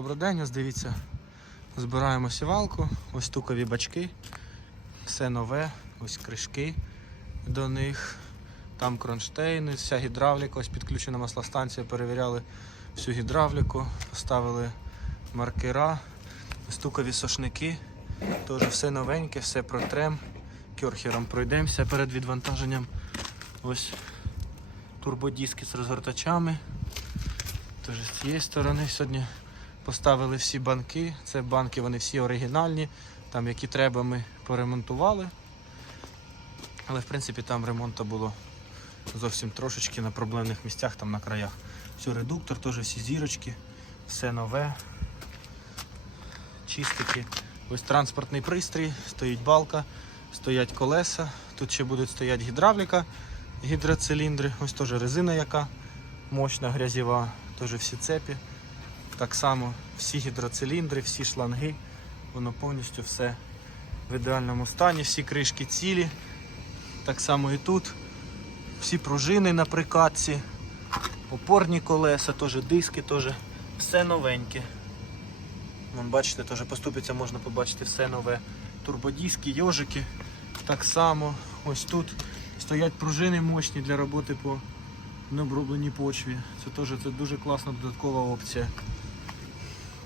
Добрий день, ось дивіться, збираємо сівалку, ось тукові бачки, все нове, ось кришки до них, там кронштейни, вся гідравліка, ось підключена маслостанція, перевіряли всю гідравліку, поставили маркера, стукові сошники, теж все новеньке, все протрем, кьорхером пройдемося перед відвантаженням. Ось турбодіски з розгортачами. Теж з цієї сторони сьогодні поставили всі банки. Це банки, вони всі оригінальні. Там, які треба, ми поремонтували. Але в принципі там ремонту було зовсім трошечки на проблемних місцях, там на краях. Все, редуктор, теж всі зірочки, все нове. Чистики. Ось транспортний пристрій, стоїть балка, стоять колеса. Тут ще будуть стояти гідравліка, гідроциліндри. Ось теж резина яка мощна, грязєва, теж всі цепі. Так само всі гідроциліндри, всі шланги, воно повністю все в ідеальному стані, всі кришки цілі. Так само і тут. Всі пружини на прикатці, опорні колеса, теж диски, теж все новеньке. Вон, бачите, теж поступиться, можна побачити все нове. Турбодиски, йожики. Так само. Ось тут стоять пружини мощні для роботи по необробленій почві. Це теж це дуже класна додаткова опція.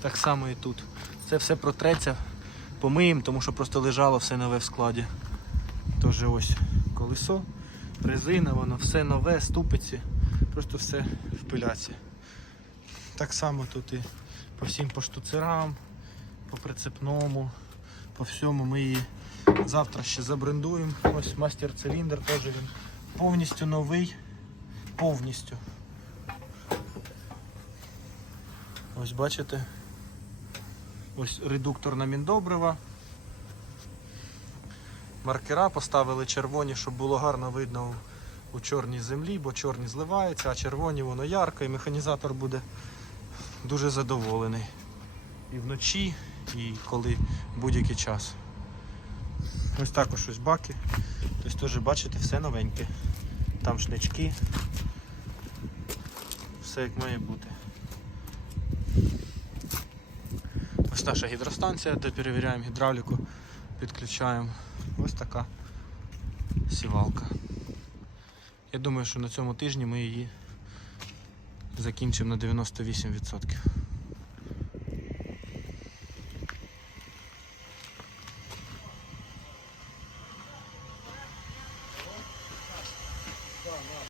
Так само і тут. Це все протреться, помиємо, тому що просто лежало все нове в складі. Тож ось колесо, резина, воно все нове, ступиці, просто все в пиляці. Так само тут і по всім поштуцерам, по прицепному, по всьому ми її завтра ще забрендуємо. Ось мастер циліндр теж він повністю новий, повністю. Ось бачите. Ось редуктор на міндобрива. Маркера поставили червоні, щоб було гарно видно у, чорній землі, бо чорні зливаються, а червоні воно ярко і механізатор буде дуже задоволений. І вночі, і коли будь-який час. Ось також ось баки. Тобто теж бачите, все новеньке. Там шнички. Все як має бути. Ось наша гідростанція, де перевіряємо гідравліку, підключаємо. Ось така сівалка. Я думаю, що на цьому тижні ми її закінчимо на 98%.